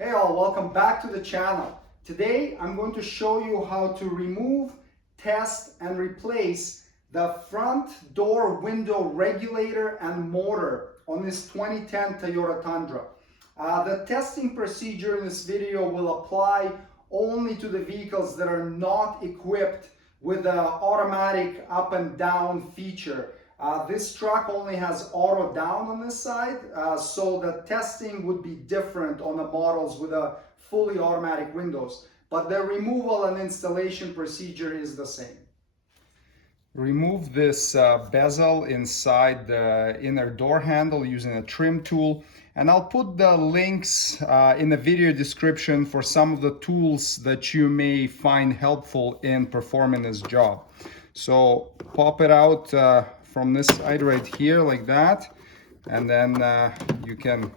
Hey all, welcome back to the channel. Today I'm going to show you how to remove, test and replace the front door window regulator and motor on this 2010 Toyota Tundra. The testing procedure in this video will apply only to the vehicles that are not equipped with the automatic up and down feature. This truck only has auto down on this side, so the testing would be different on the models with a fully automatic windows, but the removal and installation procedure is the same. Remove this bezel inside the inner door handle using a trim tool, and I'll put the links in the video description for some of the tools that you may find helpful in performing this job. So pop it out from this side right here like that, and then you can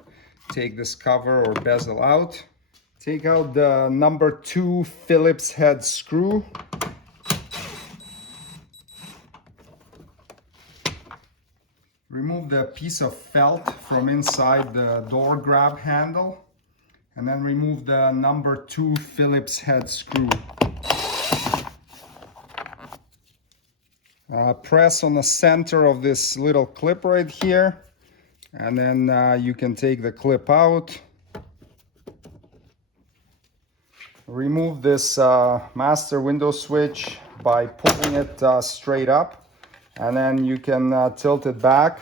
take this cover or bezel out. Take out the number 2 Phillips head screw. Remove the piece of felt from inside the door grab handle, and then remove the number 2 Phillips head screw. Press on the center of this little clip right here, and then you can take the clip out. Remove this master window switch by pulling it straight up, and then you can tilt it back,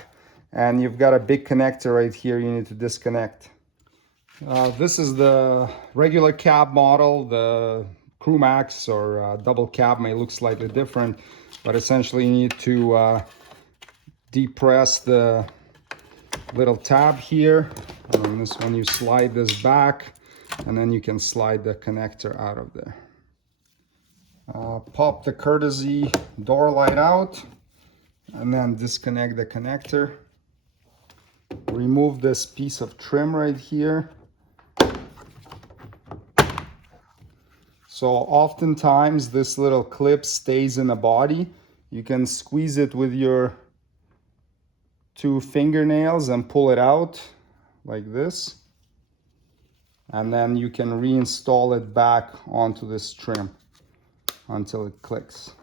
and you've got a big connector right here you need to disconnect. This is the regular cab model. The Crew Max or double cab may look slightly different, but essentially you need to depress the little tab here, and on this one you slide this back, and then you can slide the connector out of there. Pop the courtesy door light out, and then disconnect the connector. Remove this piece of trim right here. So oftentimes this little clip stays in the body. You can squeeze it with your 2 fingernails and pull it out like this, and then you can reinstall it back onto this trim until it clicks.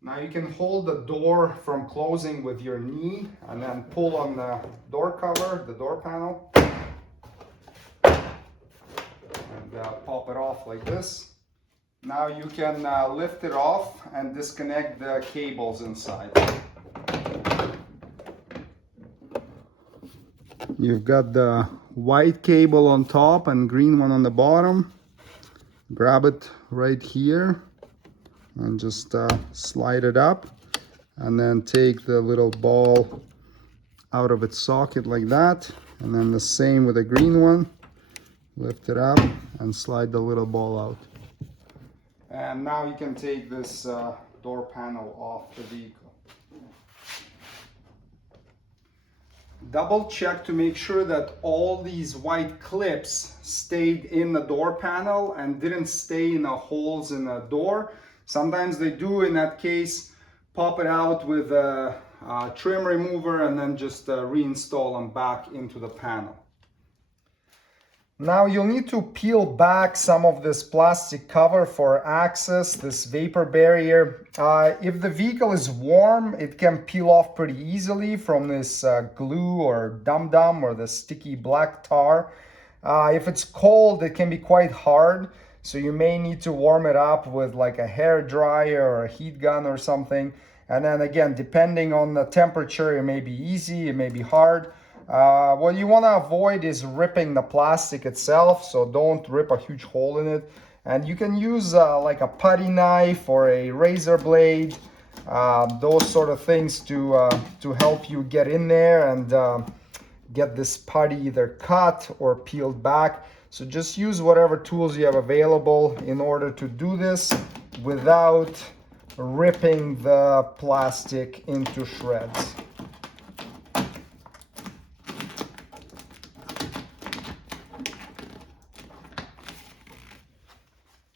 Now you can hold the door from closing with your knee, and then pull on the door cover, the door panel, and pop it off like this. Now you can lift it off and disconnect the cables inside. You've got the white cable on top and green one on the bottom. Grab it right here and just slide it up, and then take the little ball out of its socket like that, and then the same with the green one. Lift it up and slide the little ball out. And now you can take this door panel off the vehicle. Double check to make sure that all these white clips stayed in the door panel and didn't stay in the holes in the door. Sometimes they do. In that case, pop it out with a trim remover and then just reinstall them back into the panel. Now you'll need to peel back some of this plastic cover for access, this vapor barrier. If the vehicle is warm, it can peel off pretty easily from this glue or dum-dum or the sticky black tar. If it's cold, it can be quite hard, so you may need to warm it up with like a hair dryer or a heat gun or something. And then again, depending on the temperature, it may be easy, it may be hard. What you want to avoid is ripping the plastic itself, so don't rip a huge hole in it. And you can use like a putty knife or a razor blade, those sort of things to help you get in there and get this putty either cut or peeled back. So just use whatever tools you have available in order to do this without ripping the plastic into shreds.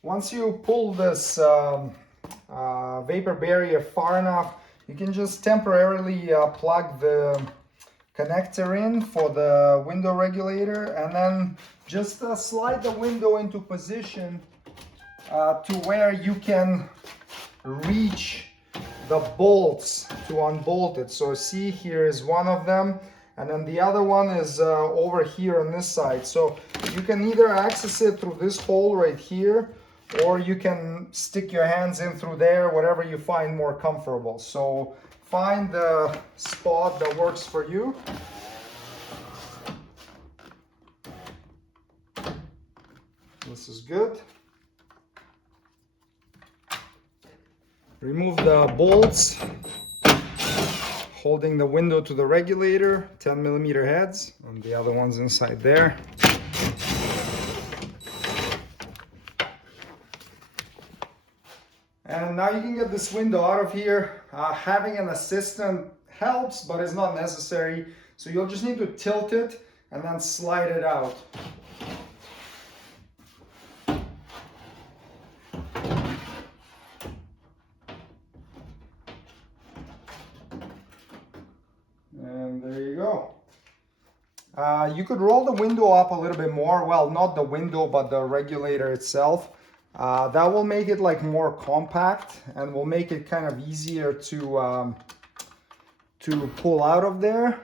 Once you pull this vapor barrier far enough, you can just temporarily plug the connector in for the window regulator, and then just slide the window into position to where you can reach the bolts to unbolt it. So see, here is one of them, and then the other one is over here on this side. So you can either access it through this hole right here, or you can stick your hands in through there, whatever you find more comfortable. So find the spot that works for you. This is good. Remove the bolts holding the window to the regulator, 10mm heads, and the other one's inside there. And now you can get this window out of here. Having an assistant helps, but it's not necessary. So you'll just need to tilt it and then slide it out. And there you go. You could roll the window up a little bit more. Well, not the window, but the regulator itself. That will make it like more compact and will make it kind of easier to pull out of there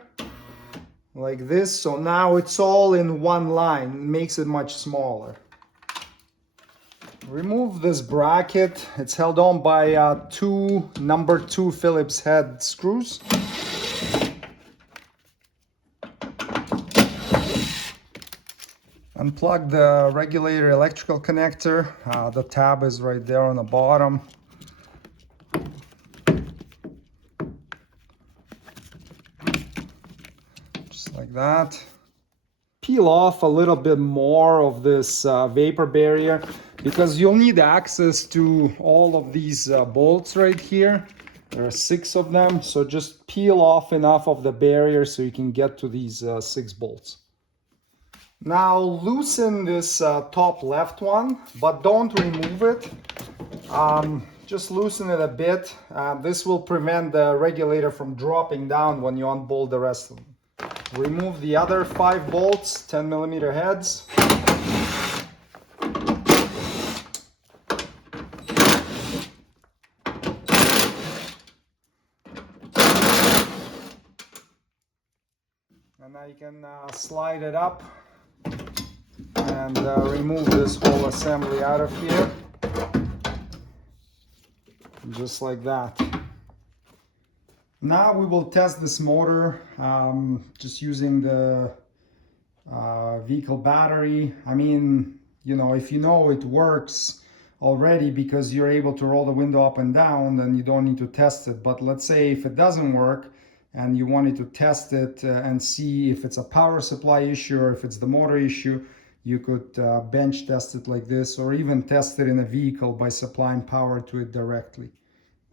like this. So now it's all in one line. It makes it much smaller. Remove this bracket. It's held on by two number 2 Phillips head screws. Unplug the regulator electrical connector. The tab is right there on the bottom. Just like that. Peel off a little bit more of this vapor barrier, because you'll need access to all of these bolts right here. There are 6 of them, so just peel off enough of the barrier so you can get to these 6 bolts. Now loosen this top left one, but don't remove it. Just loosen it a bit. This will prevent the regulator from dropping down when you unbolt the rest of them. Remove the other 5 bolts, 10mm heads. And now you can slide it up and remove this whole assembly out of here, just like that. Now we will test this motor just using the vehicle battery. I mean, you know, if you know it works already because you're able to roll the window up and down, then you don't need to test it. But let's say if it doesn't work and you wanted to test it and see if it's a power supply issue or if it's the motor issue, you could bench test it like this, or even test it in a vehicle by supplying power to it directly.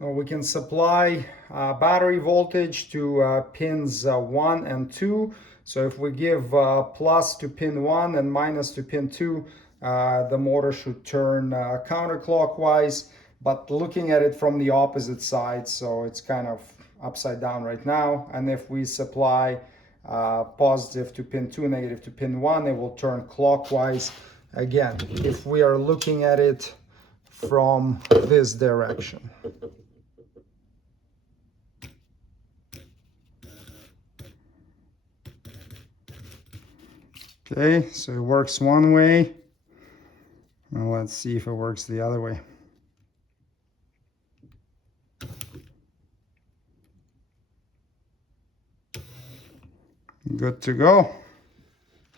We can supply battery voltage to pins 1 and 2. So if we give plus to pin 1 and minus to pin 2, the motor should turn counterclockwise, but looking at it from the opposite side, so it's kind of upside down right now. And if we supply positive to pin 2, negative to pin 1, it will turn clockwise again if we are looking at it from this direction. Okay, so it works one way. Now let's see if it works the other way. Good to go.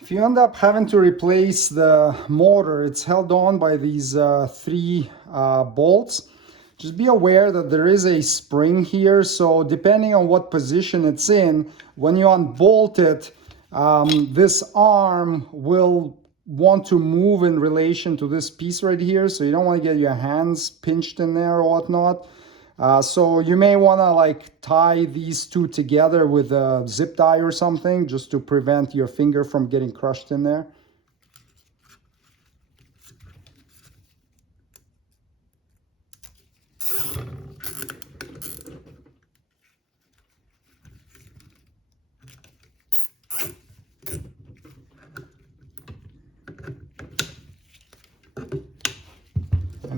If you end up having to replace the motor, it's held on by these 3 bolts. Just be aware that there is a spring here, so depending on what position it's in, when you unbolt it, this arm will want to move in relation to this piece right here, so you don't want to get your hands pinched in there or whatnot. So you may want to like tie these 2 together with a zip tie or something, just to prevent your finger from getting crushed in there.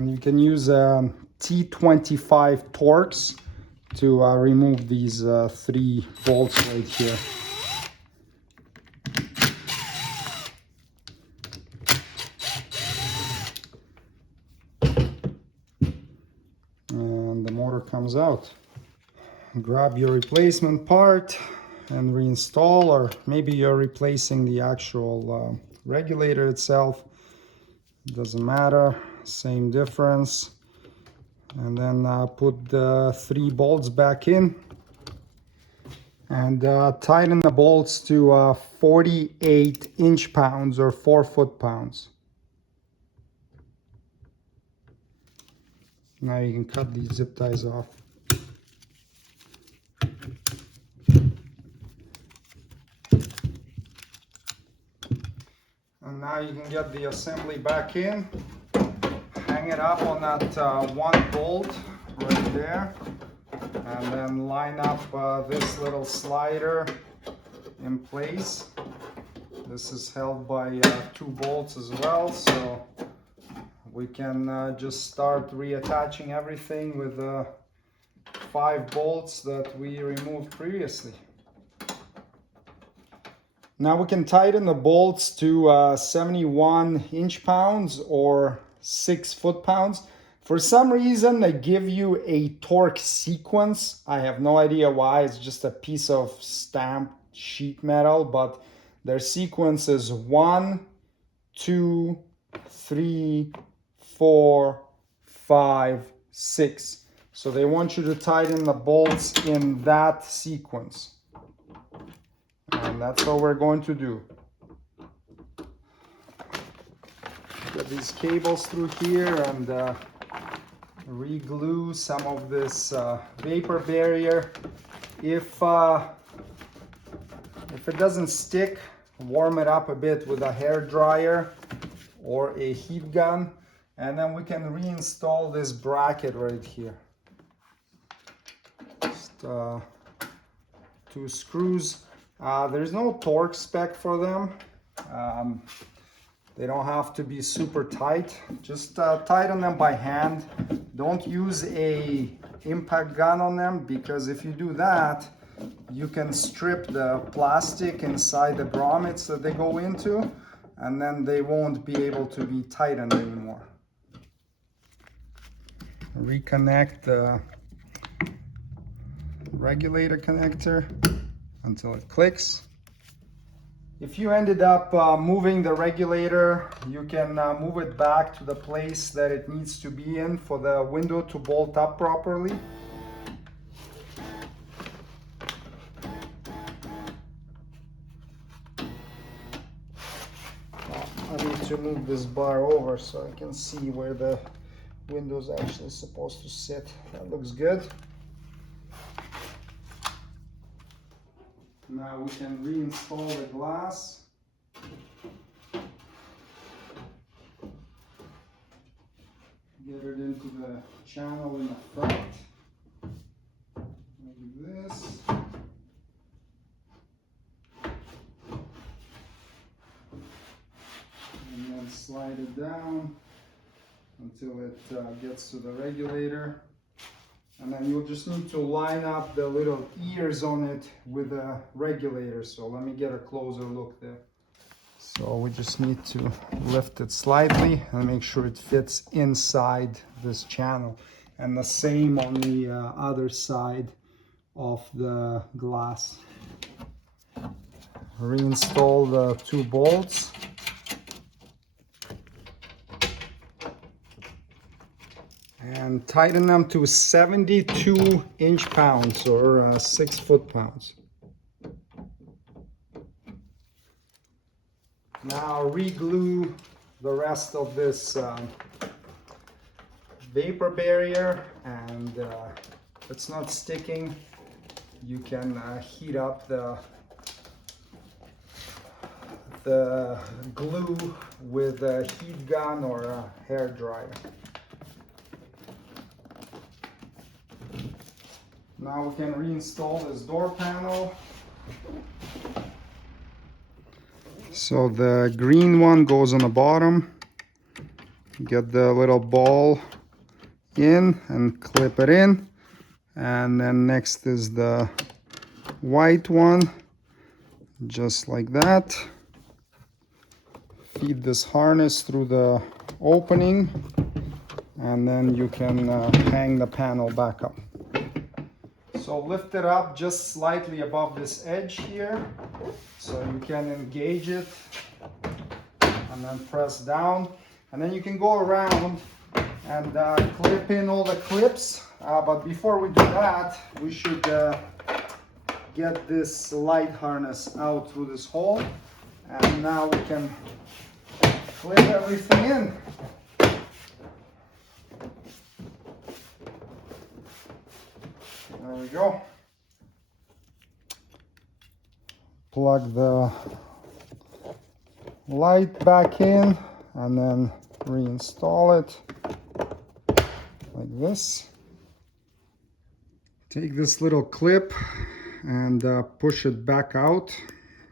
And you can use T25 Torx to remove these 3 bolts right here. And the motor comes out. Grab your replacement part and reinstall, or maybe you're replacing the actual regulator itself. Doesn't matter, same difference. And then put the 3 bolts back in and tighten the bolts to 48 inch-pounds or 4 foot-pounds. Now you can cut these zip ties off. And now you can get the assembly back in, hang it up on that 1 bolt right there, and then line up this little slider in place. This is held by 2 bolts as well, so we can just start reattaching everything with 5 bolts that we removed previously. Now we can tighten the bolts to 71 inch-pounds or 6 foot-pounds. For some reason, they give you a torque sequence. I have no idea why. It's just a piece of stamped sheet metal, but their sequence is 1, 2, 3, 4, 5, 6. So they want you to tighten the bolts in that sequence. And that's what we're going to do. Get these cables through here and re-glue some of this vapor barrier. If it doesn't stick, warm it up a bit with a hair dryer or a heat gun, and then we can reinstall this bracket right here. Just 2 screws. There's no torque spec for them. They don't have to be super tight. Just tighten them by hand. Don't use a impact gun on them, because if you do that, you can strip the plastic inside the grommets that they go into, and then they won't be able to be tightened anymore. Reconnect the regulator connector until it clicks. If you ended up moving the regulator, you can move it back to the place that it needs to be in for the window to bolt up properly. I need to move this bar over so I can see where the window is actually supposed to sit. That looks good. Now we can reinstall the glass. Get it into the channel in the front. Like this. And then slide it down until it gets to the regulator. And then you'll just need to line up the little ears on it with the regulator. So let me get a closer look there. So we just need to lift it slightly and make sure it fits inside this channel. And the same on the other side of the glass. Reinstall the 2 bolts. And tighten them to 72 inch-pounds or 6 foot-pounds. Now re-glue the rest of this vapor barrier, and if it's not sticking, you can heat up the glue with a heat gun or a hair dryer. Now we can reinstall this door panel. So the green one goes on the bottom. Get the little ball in and clip it in. And then next is the white one, just like that. Feed this harness through the opening, and then you can hang the panel back up. So lift it up just slightly above this edge here, so you can engage it, and then press down, and then you can go around and clip in all the clips. But before we do that, we should get this light harness out through this hole, and now we can clip everything in. There we go. Plug the light back in and then reinstall it like this. Take this little clip and push it back out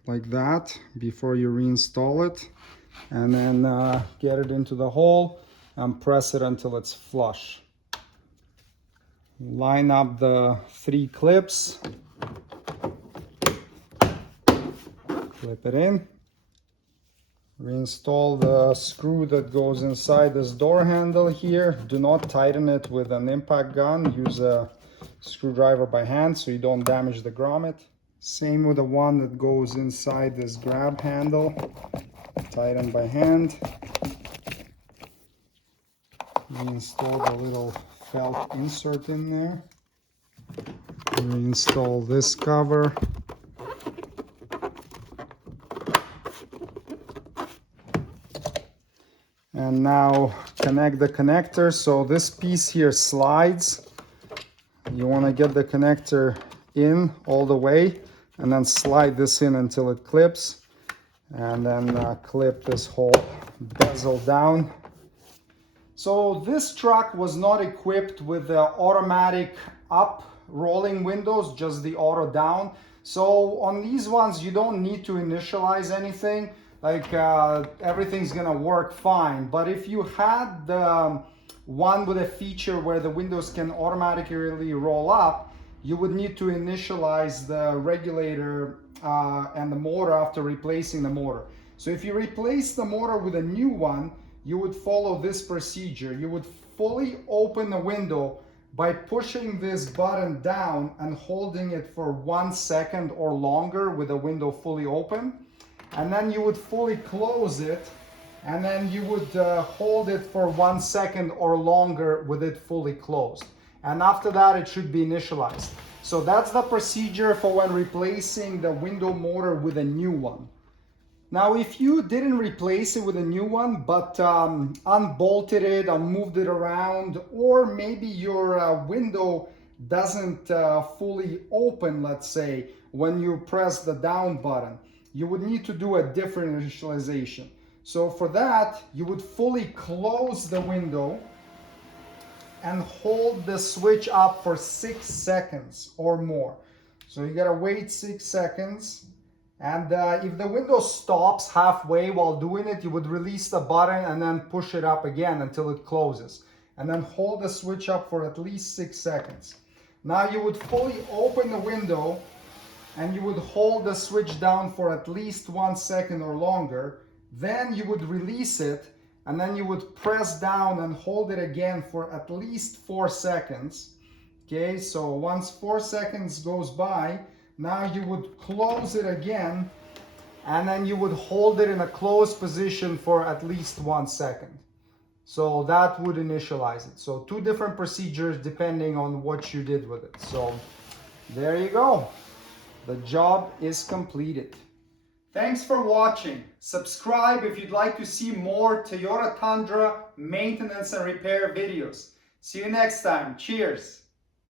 like that before you reinstall it, and then get it into the hole and press it until it's flush. Line up the 3 clips, clip it in, reinstall the screw that goes inside this door handle here. Do not tighten it with an impact gun. Use a screwdriver by hand so you don't damage the grommet. Same with the one that goes inside this grab handle. Tighten by hand. Reinstall the little felt insert in there. Reinstall this cover. And now connect the connector. So this piece here slides. You want to get the connector in all the way and then slide this in until it clips, and then clip this whole bezel down. So this truck was not equipped with the automatic up rolling windows, just the auto down. So on these ones you don't need to initialize anything, like everything's gonna work fine. But if you had the one with a feature where the windows can automatically roll up, you would need to initialize the regulator and the motor after replacing the motor. So if you replace the motor with a new one, you would follow this procedure. You would fully open the window by pushing this button down and holding it for 1 second or longer with the window fully open. And then you would fully close it, and then you would hold it for 1 second or longer with it fully closed. And after that, it should be initialized. So that's the procedure for when replacing the window motor with a new one. Now, if you didn't replace it with a new one, but unbolted it or moved it around, or maybe your window doesn't fully open, let's say, when you press the down button, you would need to do a different initialization. So for that, you would fully close the window and hold the switch up for 6 seconds or more. So you gotta wait 6 seconds. And if the window stops halfway while doing it, you would release the button and then push it up again until it closes. And then hold the switch up for at least 6 seconds. Now you would fully open the window and you would hold the switch down for at least 1 second or longer. Then you would release it, and then you would press down and hold it again for at least 4 seconds. Okay, so once 4 seconds goes by, now you would close it again, and then you would hold it in a closed position for at least 1 second. So that would initialize it. So 2 different procedures depending on what you did with it. So there you go. The job is completed. Thanks for watching. Subscribe if you'd like to see more Toyota Tundra maintenance and repair videos. See you next time. Cheers.